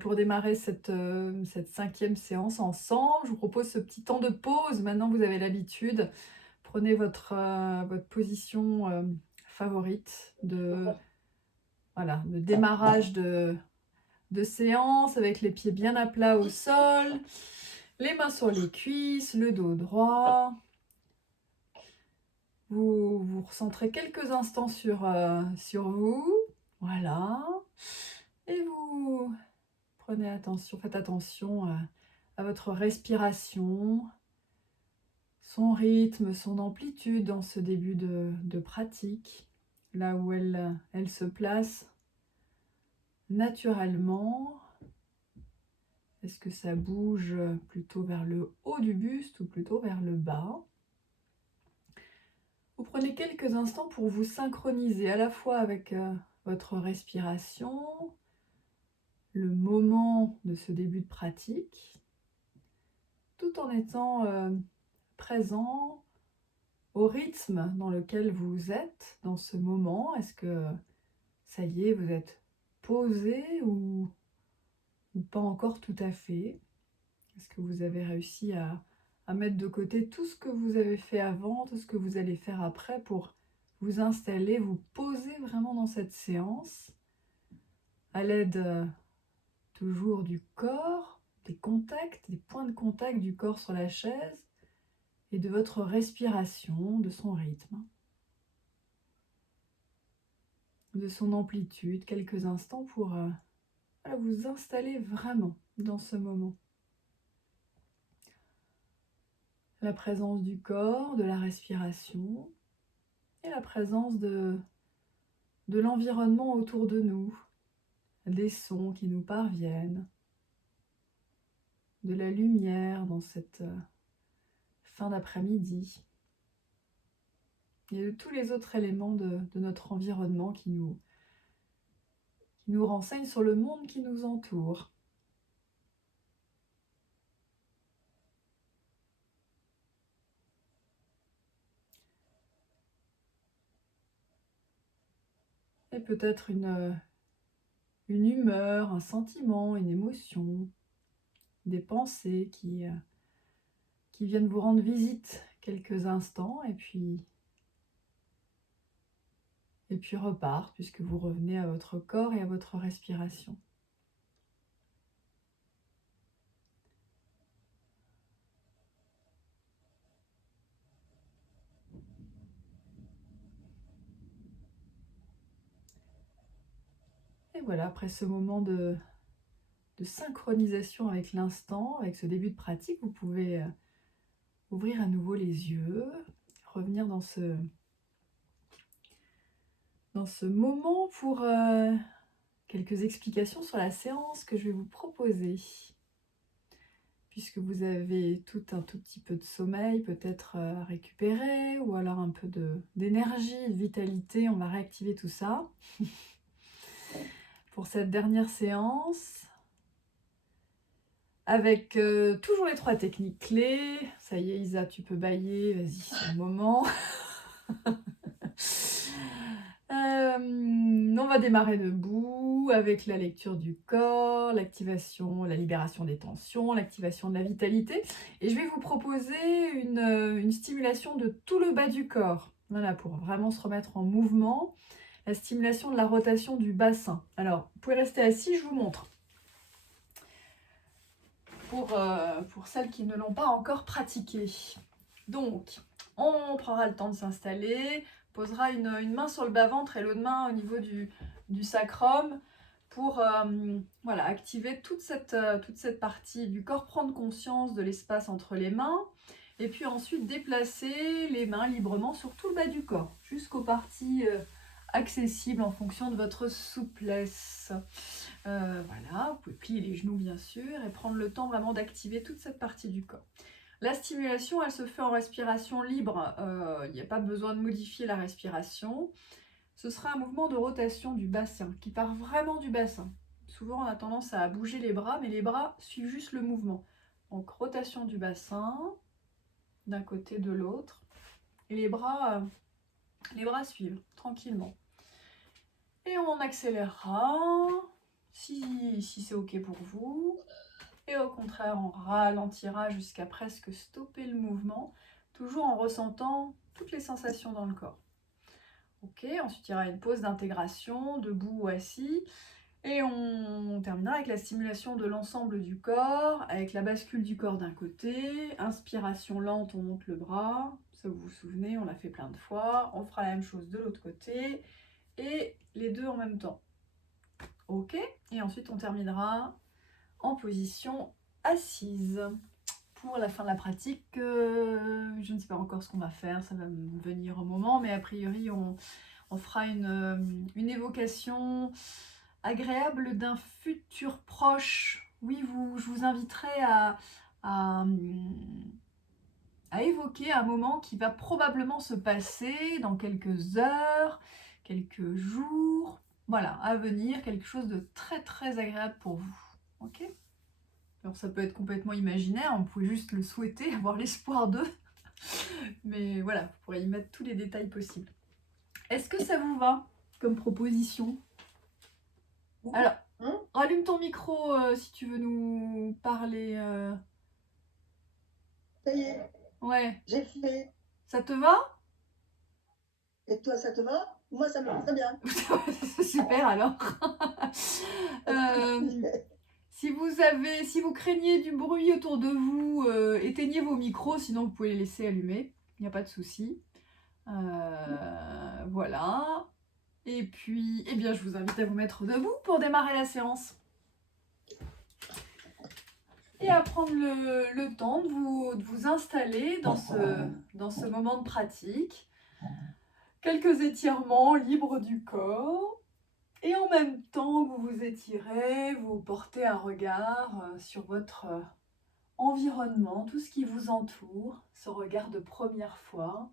Pour démarrer cette 5e séance ensemble, je vous propose ce petit temps de pause. Maintenant, vous avez l'habitude. Prenez votre position, favorite voilà, de démarrage de séance avec les pieds bien à plat au sol, les mains sur les cuisses, le dos droit. Vous vous recentrez quelques instants sur vous. Voilà. Et vous faites attention à votre respiration, son rythme, son amplitude dans ce début de pratique, là où elle se place naturellement. Est-ce que ça bouge plutôt vers le haut du buste ou plutôt vers le bas? Vous prenez quelques instants pour vous synchroniser à la fois avec votre respiration, le moment de ce début de pratique, tout en étant présent au rythme dans lequel vous êtes dans ce moment. Est-ce que ça y est, vous êtes posé ou pas encore tout à fait? Est-ce que vous avez réussi à mettre de côté tout ce que vous avez fait avant, tout ce que vous allez faire après pour vous installer, vous poser vraiment dans cette séance à l'aide toujours du corps, des contacts, des points de contact du corps sur la chaise et de votre respiration, de son rythme, de son amplitude, quelques instants pour voilà, vous installer vraiment dans ce moment. La présence du corps, de la respiration et la présence de l'environnement autour de nous, des sons qui nous parviennent, de la lumière dans cette fin d'après-midi et de tous les autres éléments de notre environnement qui nous renseignent sur le monde qui nous entoure. Et peut-être une humeur, un sentiment, une émotion, des pensées qui viennent vous rendre visite quelques instants et puis repartent puisque vous revenez à votre corps et à votre respiration. Et voilà, après ce moment de synchronisation avec l'instant, avec ce début de pratique, vous pouvez ouvrir à nouveau les yeux, revenir dans ce moment pour quelques explications sur la séance que je vais vous proposer. Puisque vous avez un tout petit peu de sommeil peut-être à récupérer, ou alors un peu d'énergie, de vitalité, on va réactiver tout ça. Pour cette dernière séance, avec toujours les 3 techniques clés. Ça y est Isa, tu peux bâiller, vas-y, c'est le moment. On va démarrer debout avec la lecture du corps, l'activation, la libération des tensions, l'activation de la vitalité. Et je vais vous proposer une stimulation de tout le bas du corps. Voilà, pour vraiment se remettre en mouvement. La stimulation de la rotation du bassin. Alors, vous pouvez rester assis, je vous montre. Pour celles qui ne l'ont pas encore pratiqué. Donc, on prendra le temps de s'installer, posera une main sur le bas-ventre et l'autre main au niveau du sacrum pour voilà, activer toute cette partie du corps, prendre conscience de l'espace entre les mains et puis ensuite déplacer les mains librement sur tout le bas du corps jusqu'aux parties accessibles en fonction de votre souplesse. Voilà, vous pouvez plier les genoux bien sûr et prendre le temps vraiment d'activer toute cette partie du corps. La stimulation, elle se fait en respiration libre, il n'y a pas besoin de modifier la respiration. Ce sera un mouvement de rotation du bassin qui part vraiment du bassin. Souvent on a tendance à bouger les bras, mais les bras suivent juste le mouvement. Donc rotation du bassin, d'un côté de l'autre, et les bras suivent tranquillement. Et on accélérera. si c'est ok pour vous. Et au contraire, on ralentira jusqu'à presque stopper le mouvement, toujours en ressentant toutes les sensations dans le corps. Ok, ensuite il y aura une pause d'intégration, debout ou assis. Et on terminera avec la stimulation de l'ensemble du corps, avec la bascule du corps d'un côté, inspiration lente, on monte le bras, ça vous vous souvenez, on l'a fait plein de fois, on fera la même chose de l'autre côté, et les deux en même temps. Ok, et ensuite on terminera en position assise. Pour la fin de la pratique, je ne sais pas encore ce qu'on va faire, ça va me venir au moment, mais a priori on fera une évocation agréable d'un futur proche. Oui, je vous inviterai à, à évoquer un moment qui va probablement se passer dans quelques heures, quelques jours, voilà, à venir, quelque chose de très très agréable pour vous. Ok ? Alors ça peut être complètement imaginaire, on pouvait juste le souhaiter, avoir l'espoir d'eux, mais voilà, vous pourrez y mettre tous les détails possibles. Est-ce que ça vous va comme proposition ? Alors, rallume ton micro si tu veux nous parler. Ça y est, Ouais. j'ai fait. Ça te va ? Et toi, ça te va? Moi, ça me va très bien. Super alors. Si vous craignez du bruit autour de vous, éteignez vos micros, sinon vous pouvez les laisser allumés. Il n'y a pas de souci. Voilà. Et puis, eh bien, je vous invite à vous mettre debout pour démarrer la séance. Et à prendre le temps de vous installer dans ce moment de pratique. Quelques étirements libres du corps. Et en même temps, vous vous étirez, vous portez un regard sur votre environnement, tout ce qui vous entoure, ce regard de première fois.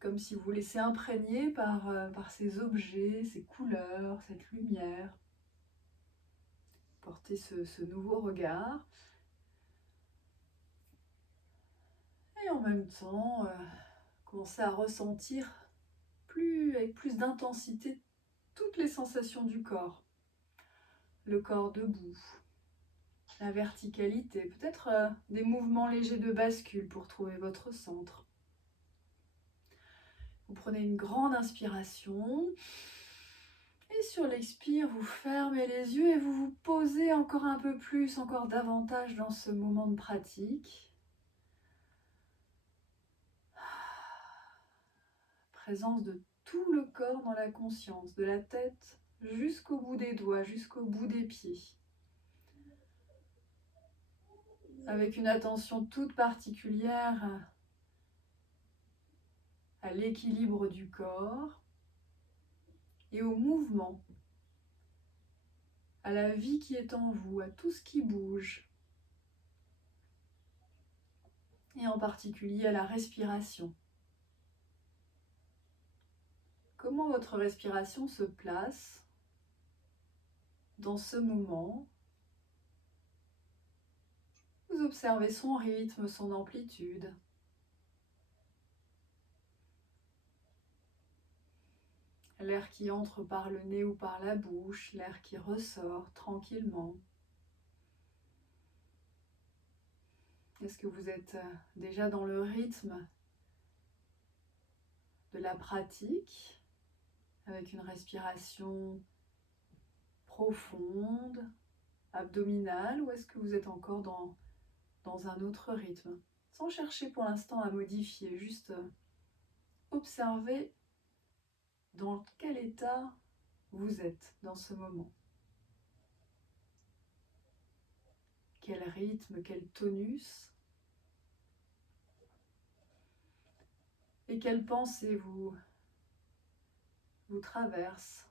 Comme si vous vous laissez imprégner par ces objets, ces couleurs, cette lumière. Portez ce nouveau regard. Et en même temps, commencez à ressentir avec plus d'intensité toutes les sensations du corps. Le corps debout, la verticalité, peut-être des mouvements légers de bascule pour trouver votre centre. Vous prenez une grande inspiration. Et sur l'expire, vous fermez les yeux et vous vous posez encore un peu plus, encore davantage dans ce moment de pratique. Présence de tout le corps dans la conscience, de la tête jusqu'au bout des doigts, jusqu'au bout des pieds. Avec une attention toute particulière à l'équilibre du corps et au mouvement, à la vie qui est en vous, à tout ce qui bouge. Et en particulier à la respiration. Comment votre respiration se place dans ce moment? Vous observez son rythme, son amplitude. L'air qui entre par le nez ou par la bouche, l'air qui ressort tranquillement. Est-ce que vous êtes déjà dans le rythme de la pratique, avec une respiration profonde, abdominale, ou est-ce que vous êtes encore dans un autre rythme? Sans chercher pour l'instant à modifier, juste observer dans quel état vous êtes dans ce moment. Quel rythme, quel tonus. Et quelles pensées vous traversent.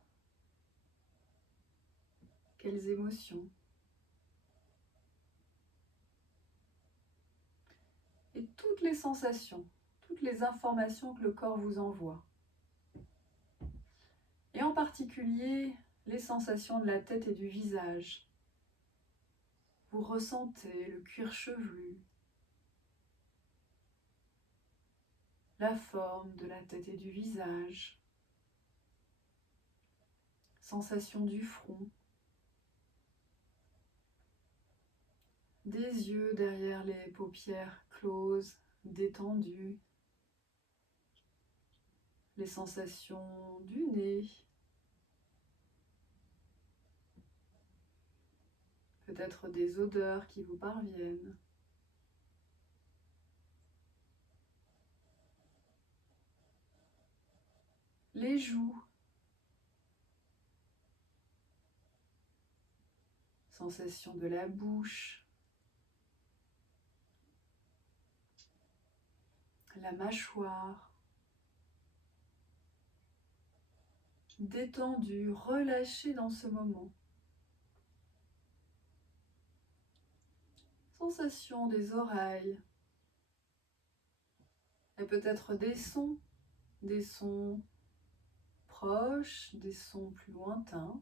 Quelles émotions. Et toutes les sensations, toutes les informations que le corps vous envoie. Et en particulier, les sensations de la tête et du visage. Vous ressentez le cuir chevelu, la forme de la tête et du visage, sensation du front, des yeux derrière les paupières closes, détendues, les sensations du nez, peut-être des odeurs qui vous parviennent. Les joues, sensation de la bouche, la mâchoire, détendue, relâchée dans ce moment. Sensation des oreilles, et peut-être des sons proches, des sons plus lointains.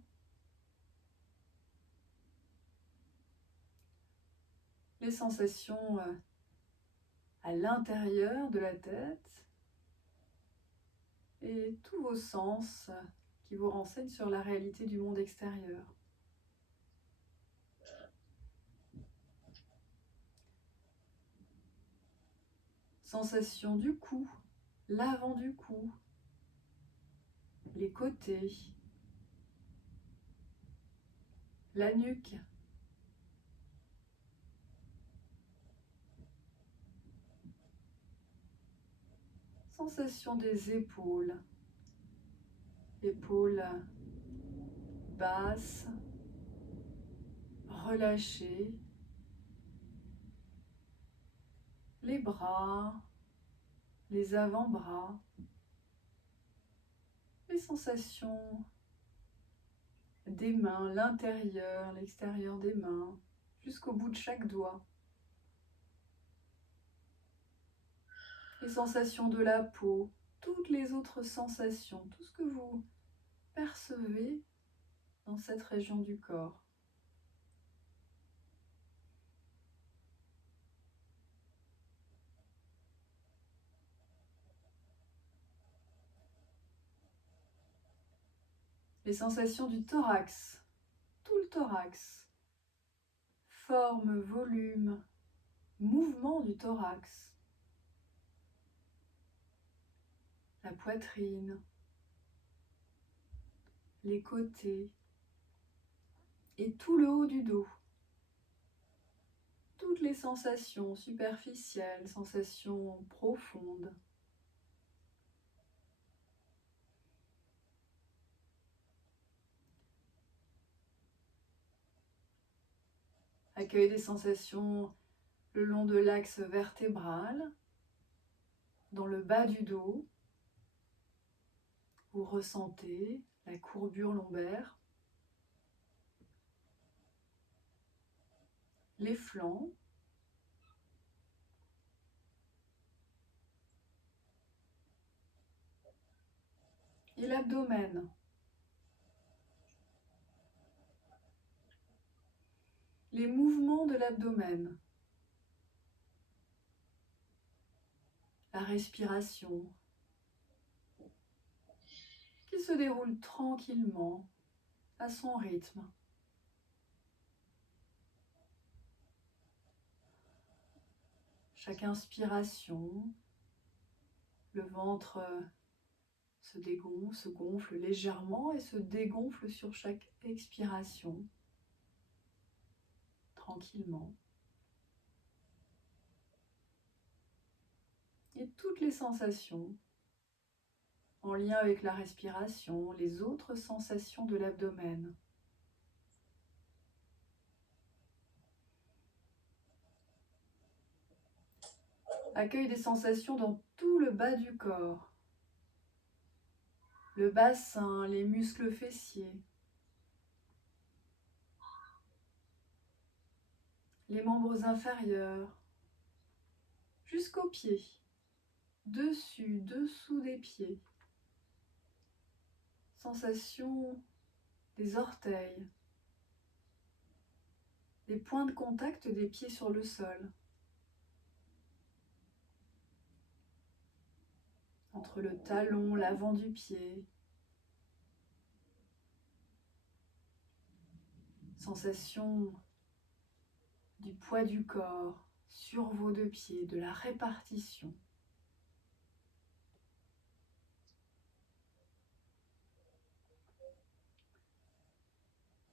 Les sensations à l'intérieur de la tête et tous vos sens qui vous renseignent sur la réalité du monde extérieur. Sensation du cou, l'avant du cou, les côtés, la nuque. Sensation des épaules, épaules basses, relâchées, les bras, les avant-bras, les sensations des mains, l'intérieur, l'extérieur des mains, jusqu'au bout de chaque doigt. Les sensations de la peau, toutes les autres sensations, tout ce que vous percevez dans cette région du corps. Les sensations du thorax, tout le thorax, forme, volume, mouvement du thorax, la poitrine, les côtés et tout le haut du dos. Toutes les sensations superficielles, sensations profondes. Accueil des sensations le long de l'axe vertébral, dans le bas du dos. Vous ressentez la courbure lombaire, les flancs, et l'abdomen. Les mouvements de l'abdomen. La respiration qui se déroule tranquillement à son rythme. Chaque inspiration, le ventre se gonfle légèrement et se dégonfle sur chaque expiration, tranquillement. Et toutes les sensations en lien avec la respiration, les autres sensations de l'abdomen. Accueille des sensations dans tout le bas du corps. Le bassin, les muscles fessiers, les membres inférieurs, jusqu'aux pieds, dessus, dessous des pieds. Sensation des orteils, des points de contact des pieds sur le sol, entre le talon, l'avant du pied. Sensation du poids du corps sur vos deux pieds, de la répartition.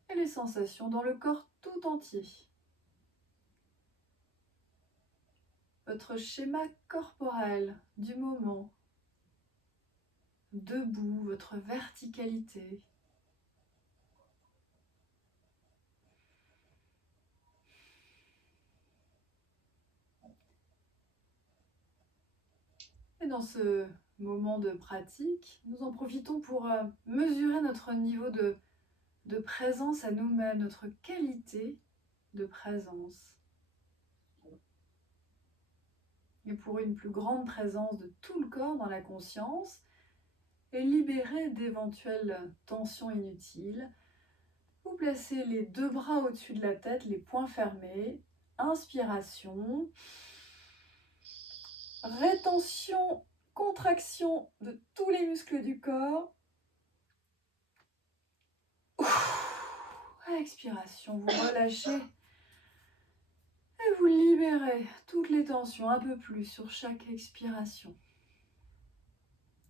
Et les sensations dans le corps tout entier. Votre schéma corporel du moment, debout, votre verticalité. Et dans ce moment de pratique, nous en profitons pour mesurer notre niveau de présence à nous-mêmes, notre qualité de présence. Et pour une plus grande présence de tout le corps dans la conscience et libérer d'éventuelles tensions inutiles, vous placez les deux bras au-dessus de la tête, les poings fermés. Inspiration. Rétention, contraction de tous les muscles du corps. Expiration, vous relâchez et vous libérez toutes les tensions un peu plus sur chaque expiration.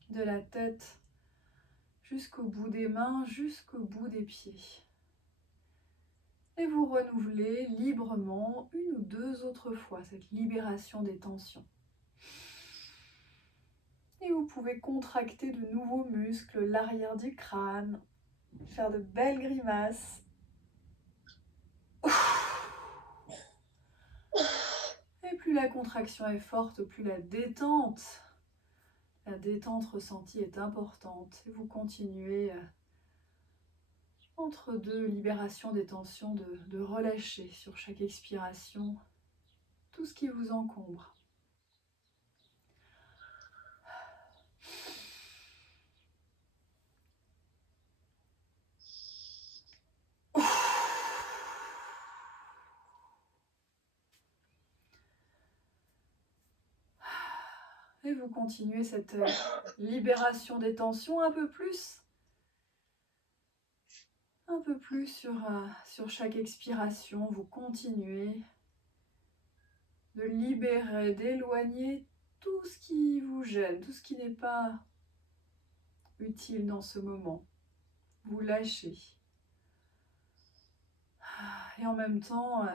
De la tête jusqu'au bout des mains, jusqu'au bout des pieds. Et vous renouvelez librement une ou deux autres fois cette libération des tensions. Et vous pouvez contracter de nouveaux muscles, l'arrière du crâne, faire de belles grimaces. Et plus la contraction est forte, plus la détente ressentie est importante. Et vous continuez entre deux libérations des tensions de relâcher sur chaque expiration tout ce qui vous encombre. Et vous continuez cette libération des tensions un peu plus sur chaque expiration. Vous continuez de libérer, d'éloigner tout ce qui vous gêne, tout ce qui n'est pas utile dans ce moment. Vous lâchez. Et en même temps,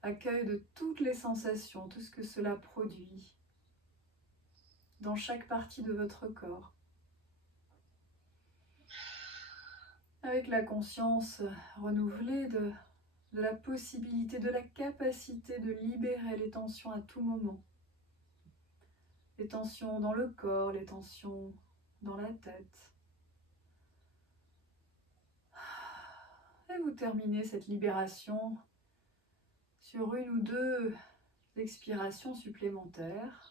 accueil de toutes les sensations, tout ce que cela produit dans chaque partie de votre corps. Avec la conscience renouvelée de la possibilité, de la capacité de libérer les tensions à tout moment. Les tensions dans le corps, les tensions dans la tête. Et vous terminez cette libération sur une ou deux expirations supplémentaires.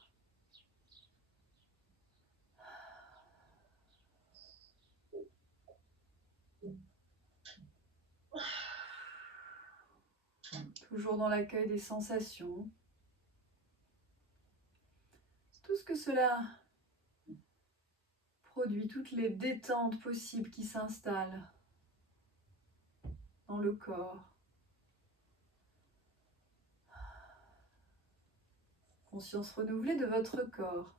Toujours dans l'accueil des sensations. Tout ce que cela produit, toutes les détentes possibles qui s'installent dans le corps. Conscience renouvelée de votre corps,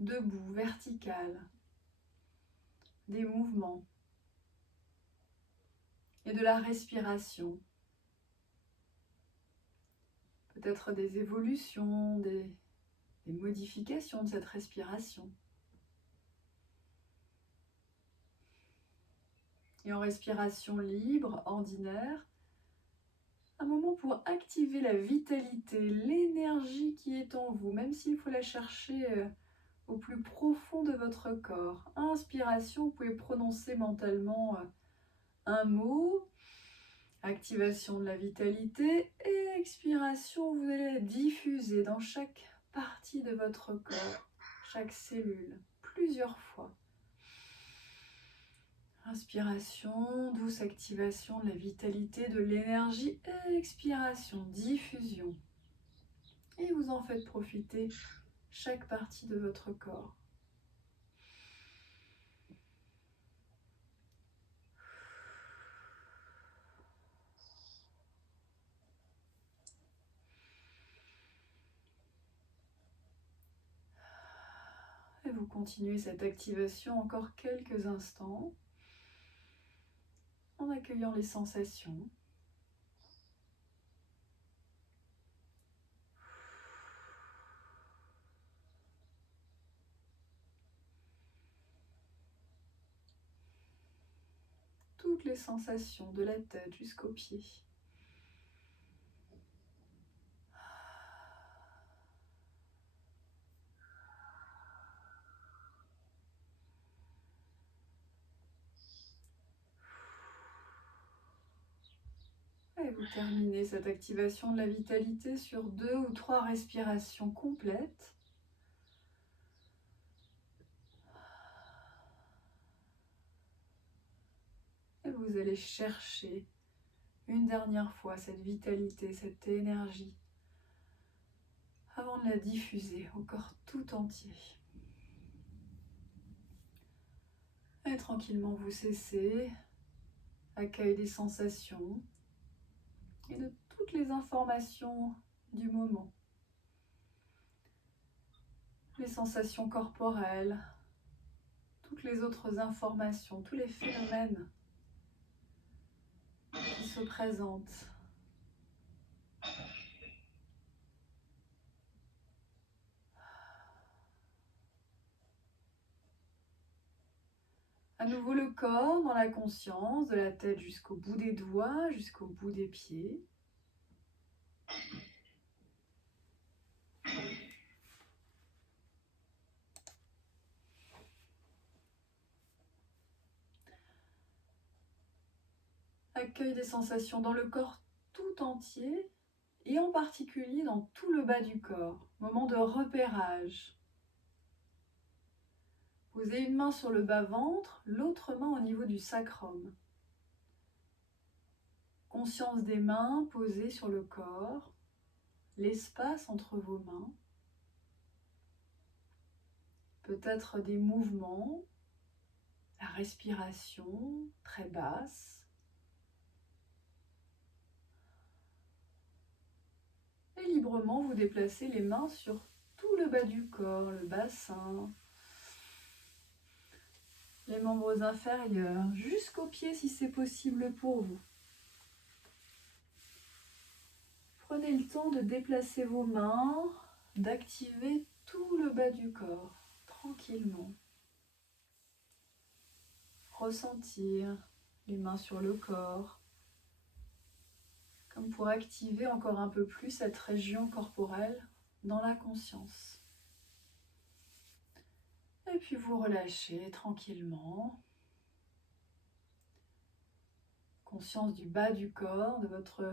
debout, vertical, des mouvements et de la respiration. Peut-être des évolutions, des modifications de cette respiration. Et en respiration libre, ordinaire, un moment pour activer la vitalité, l'énergie qui est en vous, même s'il faut la chercher au plus profond de votre corps. Inspiration, vous pouvez prononcer mentalement un mot, activation de la vitalité, et expiration, vous allez diffuser dans chaque partie de votre corps, chaque cellule, plusieurs fois. Inspiration, douce activation de la vitalité, de l'énergie, expiration, diffusion. Et vous en faites profiter chaque partie de votre corps. continuer cette activation encore quelques instants en accueillant les sensations. Toutes les sensations de la tête jusqu'aux pieds. Et vous terminez cette activation de la vitalité sur 2 ou 3 respirations complètes. Et vous allez chercher une dernière fois cette vitalité, cette énergie, avant de la diffuser au corps tout entier. Et tranquillement vous cessez, accueil des sensations et de toutes les informations du moment. Les sensations corporelles, toutes les autres informations, tous les phénomènes qui se présentent. À nouveau le corps dans la conscience, de la tête jusqu'au bout des doigts, jusqu'au bout des pieds. Accueil des sensations dans le corps tout entier et en particulier dans tout le bas du corps. Moment de repérage. Posez une main sur le bas-ventre, l'autre main au niveau du sacrum. Conscience des mains posées sur le corps, l'espace entre vos mains. Peut-être des mouvements, la respiration très basse. Et librement, vous déplacez les mains sur tout le bas du corps, le bassin, les membres inférieurs, jusqu'aux pieds si c'est possible pour vous. Prenez le temps de déplacer vos mains, d'activer tout le bas du corps, tranquillement. Ressentir les mains sur le corps, comme pour activer encore un peu plus cette région corporelle dans la conscience. Et puis vous relâchez tranquillement. Conscience du bas du corps, de votre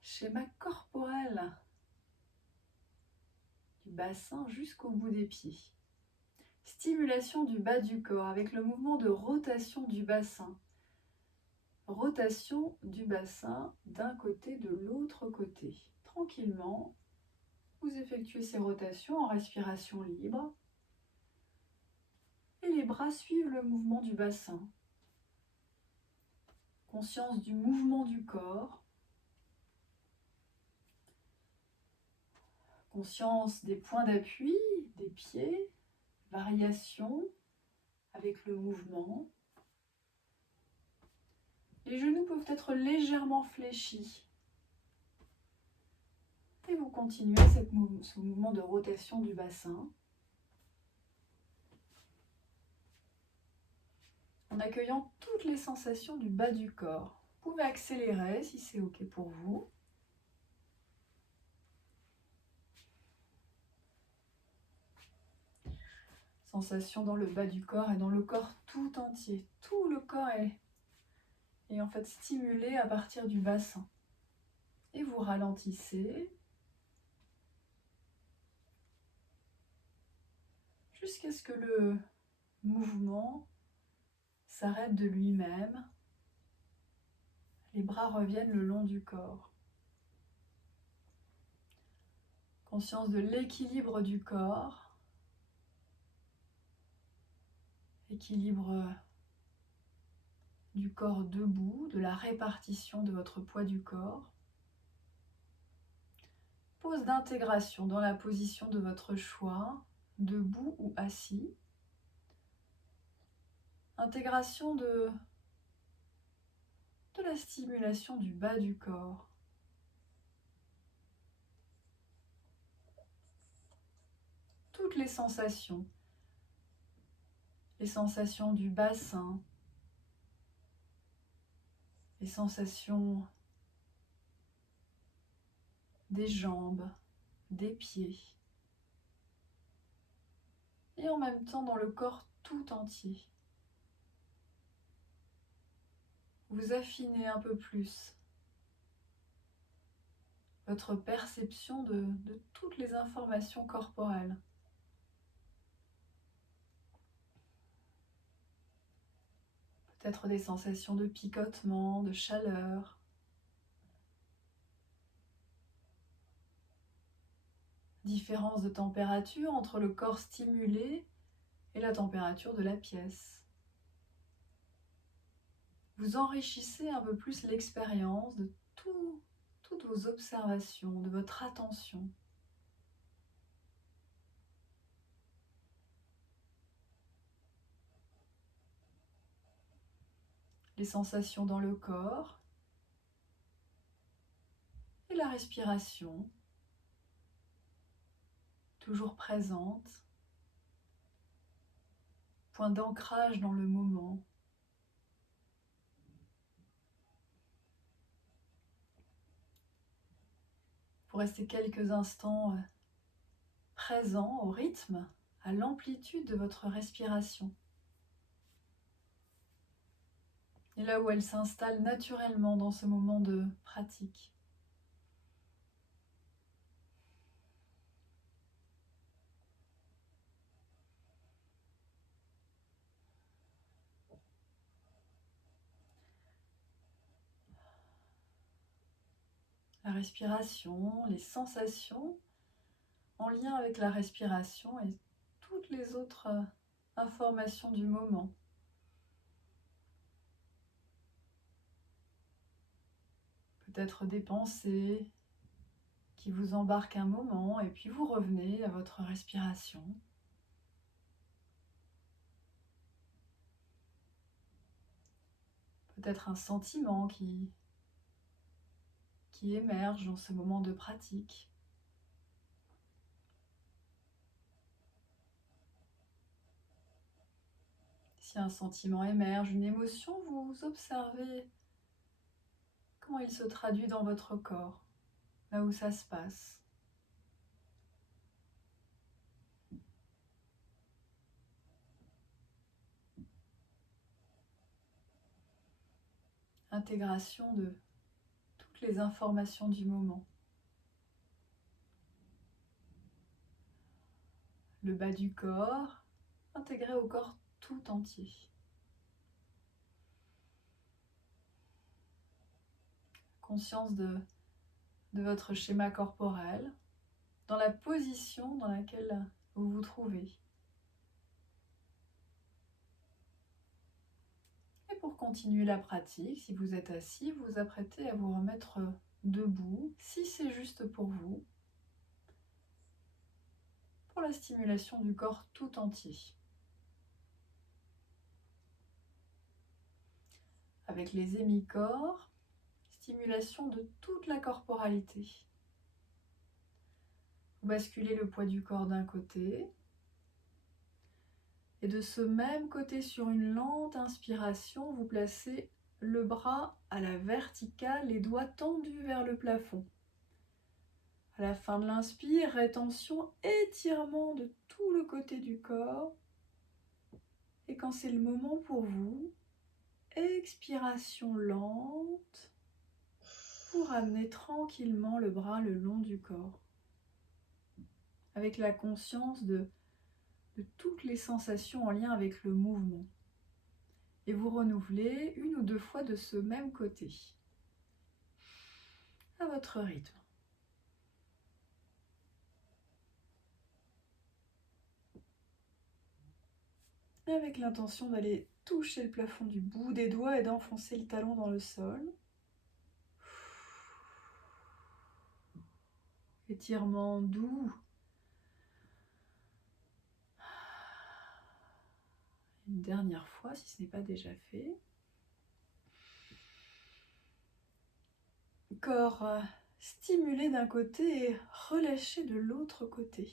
schéma corporel, du bassin jusqu'au bout des pieds. Stimulation du bas du corps avec le mouvement de rotation du bassin. Rotation du bassin d'un côté de l'autre côté. Tranquillement, vous effectuez ces rotations en respiration libre. Et les bras suivent le mouvement du bassin. Conscience du mouvement du corps. Conscience des points d'appui, des pieds. Variation avec le mouvement. Les genoux peuvent être légèrement fléchis. Et vous continuez ce mouvement de rotation du bassin. En accueillant toutes les sensations du bas du corps. Vous pouvez accélérer si c'est OK pour vous. Sensation dans le bas du corps et dans le corps tout entier. Tout le corps est en fait stimulé à partir du bassin. Et vous ralentissez jusqu'à ce que le mouvement s'arrête de lui-même. Les bras reviennent le long du corps. Conscience de l'équilibre du corps. Équilibre du corps debout, de la répartition de votre poids du corps. Pose d'intégration dans la position de votre choix, debout ou assis. intégration de la stimulation du bas du corps. Toutes les sensations du bassin, les sensations des jambes, des pieds, et en même temps dans le corps tout entier. Vous affinez un peu plus votre perception de toutes les informations corporelles. Peut-être des sensations de picotement, de chaleur, différence de température entre le corps stimulé et la température de la pièce. Vous enrichissez un peu plus l'expérience de toutes vos observations, de votre attention. Les sensations dans le corps et la respiration, toujours présente, point d'ancrage dans le moment. Vous restez quelques instants présent au rythme, à l'amplitude de votre respiration. Et là où elle s'installe naturellement dans ce moment de pratique. La respiration, les sensations en lien avec la respiration et toutes les autres informations du moment. Peut-être des pensées qui vous embarquent un moment et puis vous revenez à votre respiration. Peut-être un sentiment qui émerge dans ce moment de pratique. Si un sentiment émerge, une émotion, vous observez comment il se traduit dans votre corps, là où ça se passe. Intégration de toutes les informations du moment. Le bas du corps, intégré au corps tout entier. Conscience de votre schéma corporel, dans la position dans laquelle vous vous trouvez. Et pour continuer la pratique, si vous êtes assis, vous vous apprêtez à vous remettre debout, si c'est juste pour vous, pour la stimulation du corps tout entier. Avec les hémicorps, stimulation de toute la corporalité. Vous basculez le poids du corps d'un côté, et de ce même côté, sur une lente inspiration, vous placez le bras à la verticale, les doigts tendus vers le plafond. À la fin de l'inspire, rétention, étirement de tout le côté du corps. Et quand c'est le moment pour vous, expiration lente pour amener tranquillement le bras le long du corps. Avec la conscience de toutes les sensations en lien avec le mouvement. Et vous renouvelez 1 ou 2 fois de ce même côté, à votre rythme. Et avec l'intention d'aller toucher le plafond du bout des doigts et d'enfoncer le talon dans le sol. Étirement doux. une dernière fois si ce n'est pas déjà fait. Corps stimulé d'un côté et relâché de l'autre côté.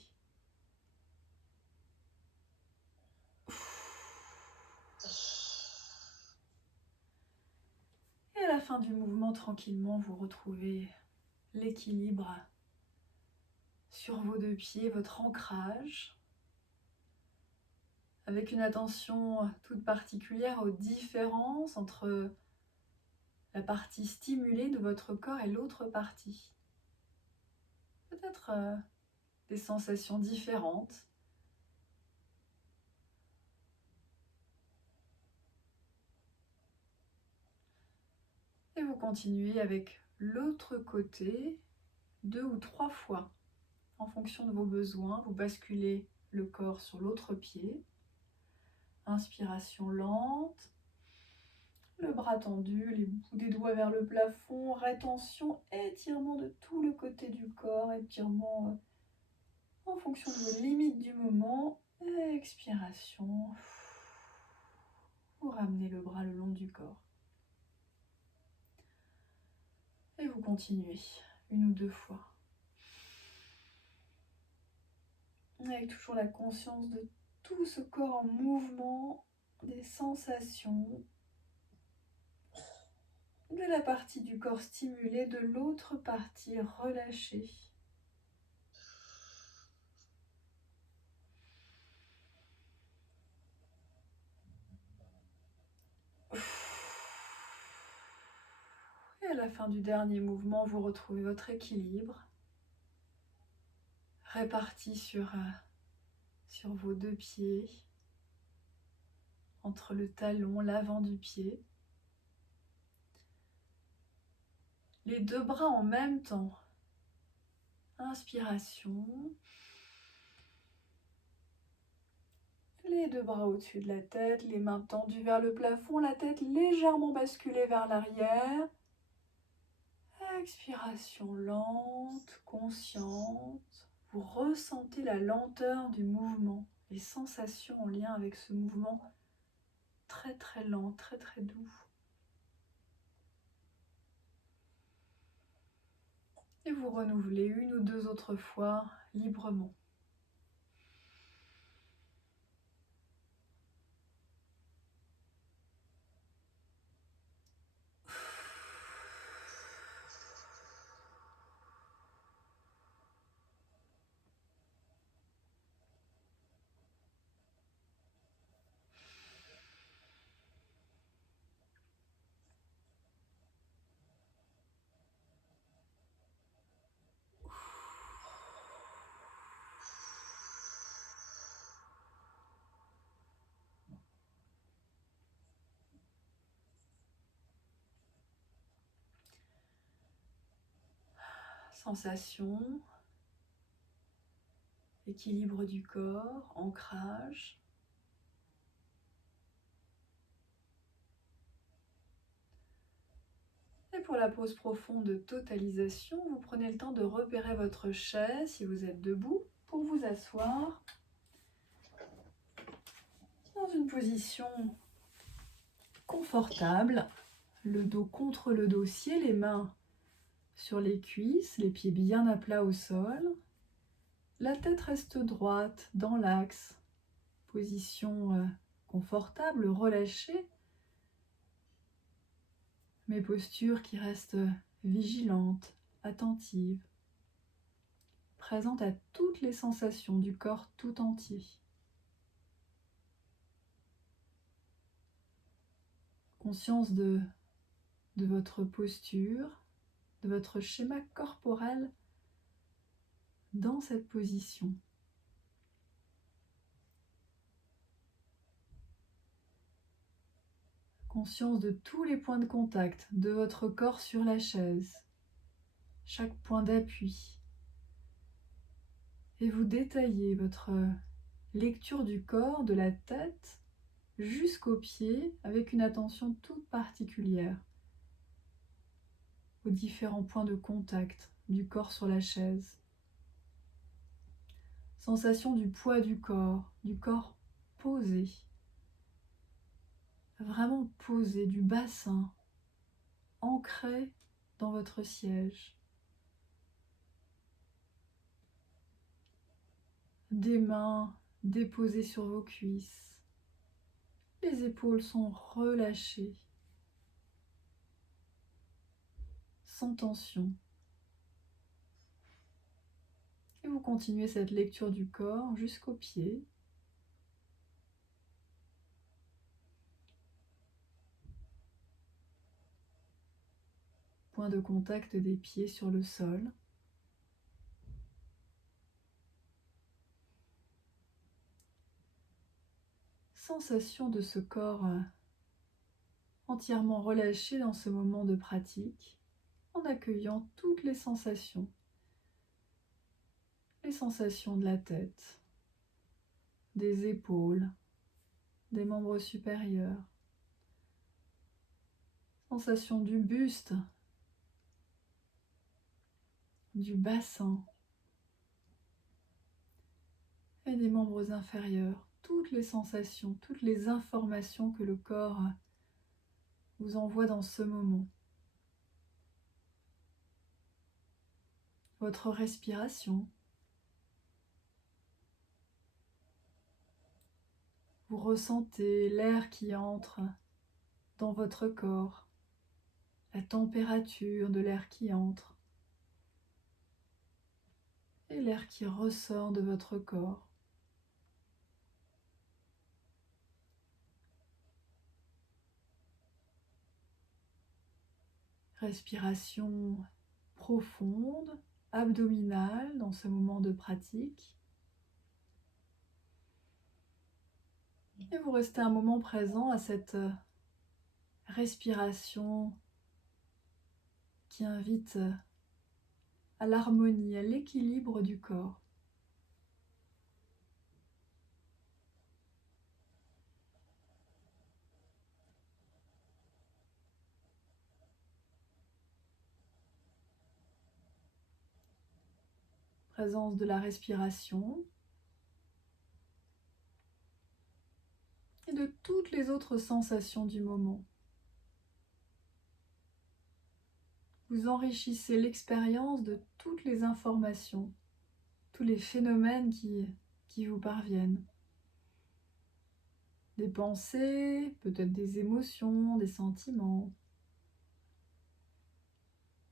Et à la fin du mouvement, tranquillement, vous retrouvez l'équilibre sur vos deux pieds, votre ancrage, avec une attention toute particulière aux différences entre la partie stimulée de votre corps et l'autre partie. Peut-être des sensations différentes. Et vous continuez avec l'autre côté 2 ou 3 fois. En fonction de vos besoins, vous basculez le corps sur l'autre pied. Inspiration lente. Le bras tendu, les bouts des doigts vers le plafond. Rétention, étirement de tout le côté du corps. Étirement en fonction de vos limites du moment. Expiration. Vous ramenez le bras le long du corps. Et vous continuez 1 ou 2 fois. Avec toujours la conscience de tout ce corps en mouvement, des sensations, de la partie du corps stimulée, de l'autre partie relâchée. Et à la fin du dernier mouvement, vous retrouvez votre équilibre, réparti sur vos 2 pieds, entre le talon, l'avant du pied. Les 2 bras en même temps. Inspiration. Les 2 bras au-dessus de la tête, les mains tendues vers le plafond, la tête légèrement basculée vers l'arrière. Expiration lente, consciente. Vous ressentez la lenteur du mouvement, les sensations en lien avec ce mouvement très très lent, très très doux. Et vous renouvelez 1 ou 2 autres fois librement. Sensation, équilibre du corps, ancrage. Et pour la pause profonde de totalisation, vous prenez le temps de repérer votre chaise si vous êtes debout pour vous asseoir dans une position confortable, le dos contre le dossier, les mains sur les cuisses, les pieds bien à plat au sol. La tête reste droite dans l'axe, position confortable, relâchée, mais posture qui reste vigilante, attentive, présente à toutes les sensations du corps tout entier. Conscience de votre posture, de votre schéma corporel dans cette position. Conscience de tous les points de contact de votre corps sur la chaise, chaque point d'appui. Et vous détaillez votre lecture du corps, de la tête jusqu'aux pieds, avec une attention toute particulière aux différents points de contact du corps sur la chaise. Sensation du poids du corps posé, vraiment posé, du bassin, ancré dans votre siège. Des mains déposées sur vos cuisses. Les épaules sont relâchées, sans tension. Et vous continuez cette lecture du corps jusqu'aux pieds. Point de contact des pieds sur le sol. Sensation de ce corps entièrement relâché dans ce moment de pratique, en accueillant toutes les sensations de la tête, des épaules, des membres supérieurs, sensation du buste, du bassin et des membres inférieurs, toutes les sensations, toutes les informations que le corps vous envoie dans ce moment. Votre respiration. Vous ressentez l'air qui entre dans votre corps, la température de l'air qui entre et l'air qui ressort de votre corps. Respiration profonde, abdominale dans ce moment de pratique. Et vous restez un moment présent à cette respiration qui invite à l'harmonie, à l'équilibre du corps. Présence de la respiration et de toutes les autres sensations du moment. Vous enrichissez l'expérience de toutes les informations, tous les phénomènes qui vous parviennent. Des pensées, peut-être des émotions, des sentiments,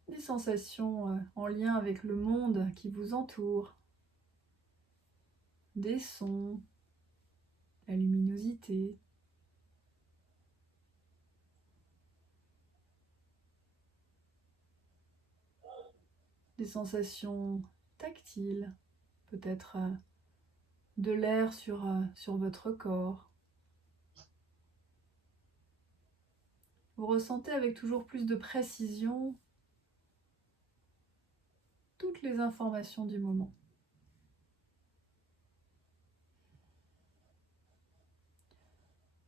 des sensations en lien avec le monde qui vous entoure, des sons, la luminosité, des sensations tactiles, peut-être de l'air sur votre corps. Vous ressentez avec toujours plus de précision toutes les informations du moment.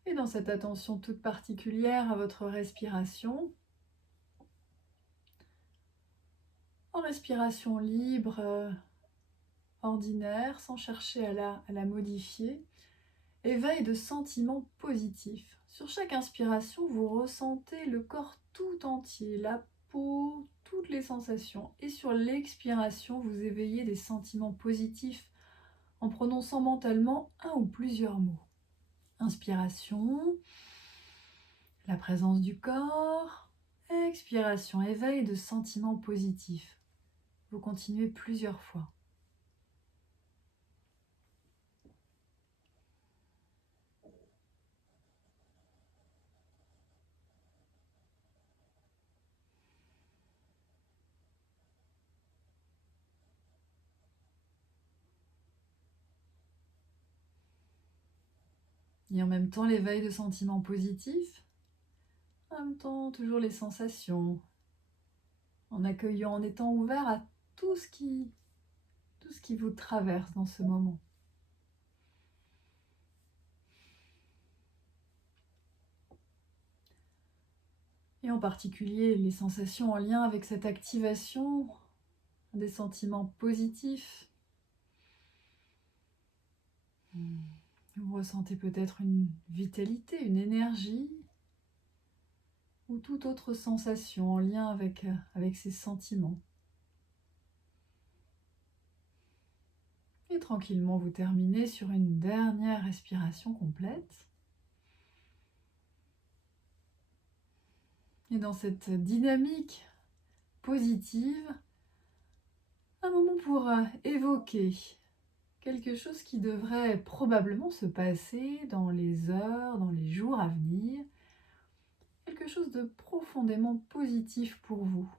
Et dans cette attention toute particulière à votre respiration, en respiration libre, ordinaire, sans chercher à la modifier, éveil de sentiments positifs. Sur chaque inspiration, vous ressentez le corps tout entier, la peau, toutes les sensations. Et sur l'expiration, vous éveillez des sentiments positifs en prononçant mentalement un ou plusieurs mots. Inspiration, la présence du corps. Expiration, éveil de sentiments positifs. Vous continuez plusieurs fois. Et en même temps, l'éveil de sentiments positifs. En même temps, toujours les sensations. En accueillant, en étant ouvert à tout ce qui vous traverse dans ce moment. Et en particulier, les sensations en lien avec cette activation des sentiments positifs. Vous ressentez peut-être une vitalité, une énergie ou toute autre sensation en lien avec ces sentiments. Et tranquillement, vous terminez sur une dernière respiration complète. Et dans cette dynamique positive, un moment pour évoquer quelque chose qui devrait probablement se passer dans les heures, dans les jours à venir. Quelque chose de profondément positif pour vous.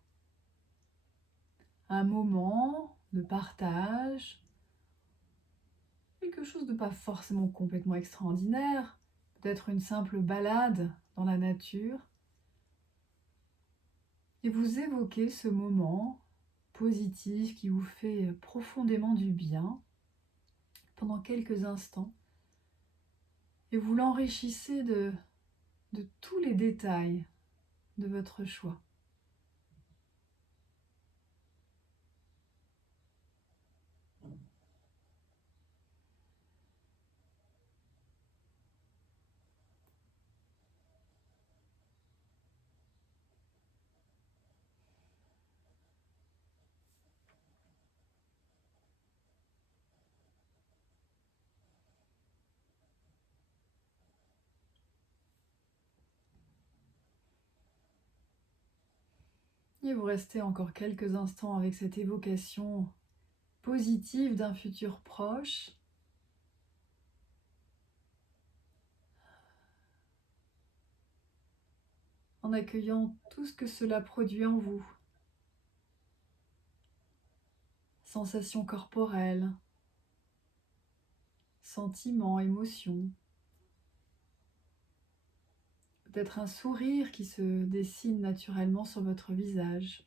Un moment de partage, quelque chose de pas forcément complètement extraordinaire, peut-être une simple balade dans la nature. Et vous évoquez ce moment positif qui vous fait profondément du bien pendant quelques instants. Et vous l'enrichissez de tous les détails de votre choix. Et vous restez encore quelques instants avec cette évocation positive d'un futur proche. En accueillant tout ce que cela produit en vous. Sensations corporelles, sentiments, émotions. Peut-être un sourire qui se dessine naturellement sur votre visage.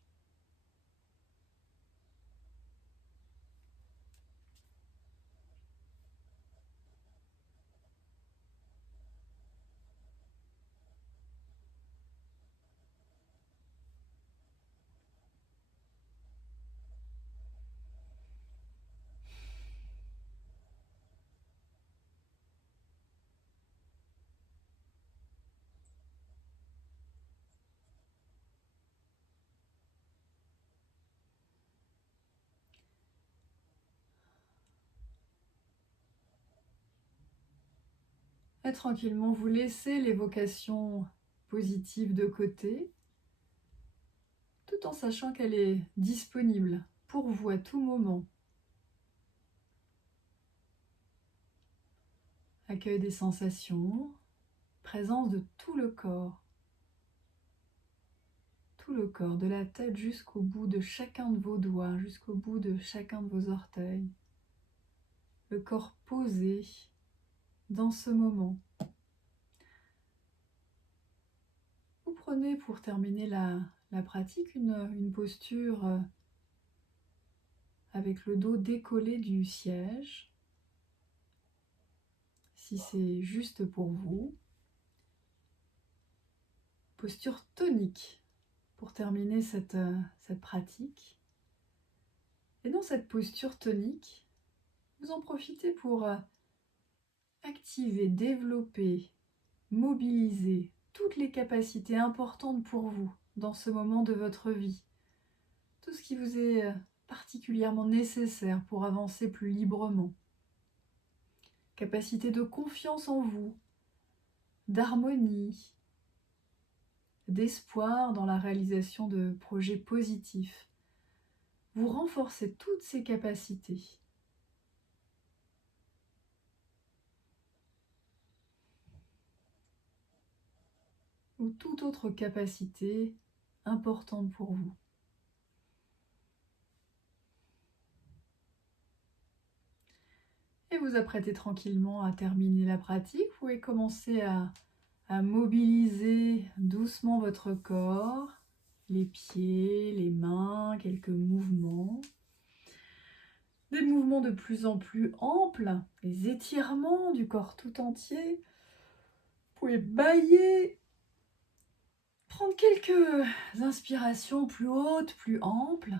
Et tranquillement, vous laissez l'évocation positive de côté, tout en sachant qu'elle est disponible pour vous à tout moment. Accueil des sensations, présence de tout le corps, de la tête jusqu'au bout de chacun de vos doigts, jusqu'au bout de chacun de vos orteils. Le corps posé dans ce moment. Vous prenez pour terminer la pratique une posture avec le dos décollé du siège, si c'est juste pour vous. Posture tonique pour terminer cette pratique. Et dans cette posture tonique, vous en profitez pour activer, développer, mobiliser toutes les capacités importantes pour vous dans ce moment de votre vie. Tout ce qui vous est particulièrement nécessaire pour avancer plus librement. Capacité de confiance en vous, d'harmonie, d'espoir dans la réalisation de projets positifs. Vous renforcez toutes ces capacités. Ou toute autre capacité importante pour vous. Et vous apprêtez tranquillement à terminer la pratique. Vous pouvez commencer à mobiliser doucement votre corps, les pieds, les mains, quelques mouvements. Des mouvements de plus en plus amples, les étirements du corps tout entier. Vous pouvez bâiller, prendre quelques inspirations plus hautes, plus amples.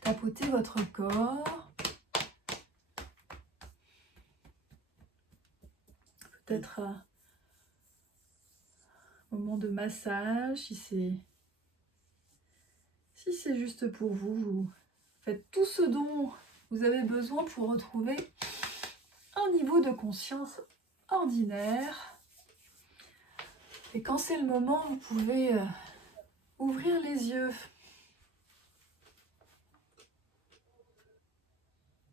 Tapotez votre corps. peut-être un moment de massage, si c'est juste pour vous, vous faites tout ce dont vous avez besoin pour retrouver un niveau de conscience ordinaire. Et quand c'est le moment, vous pouvez ouvrir les yeux.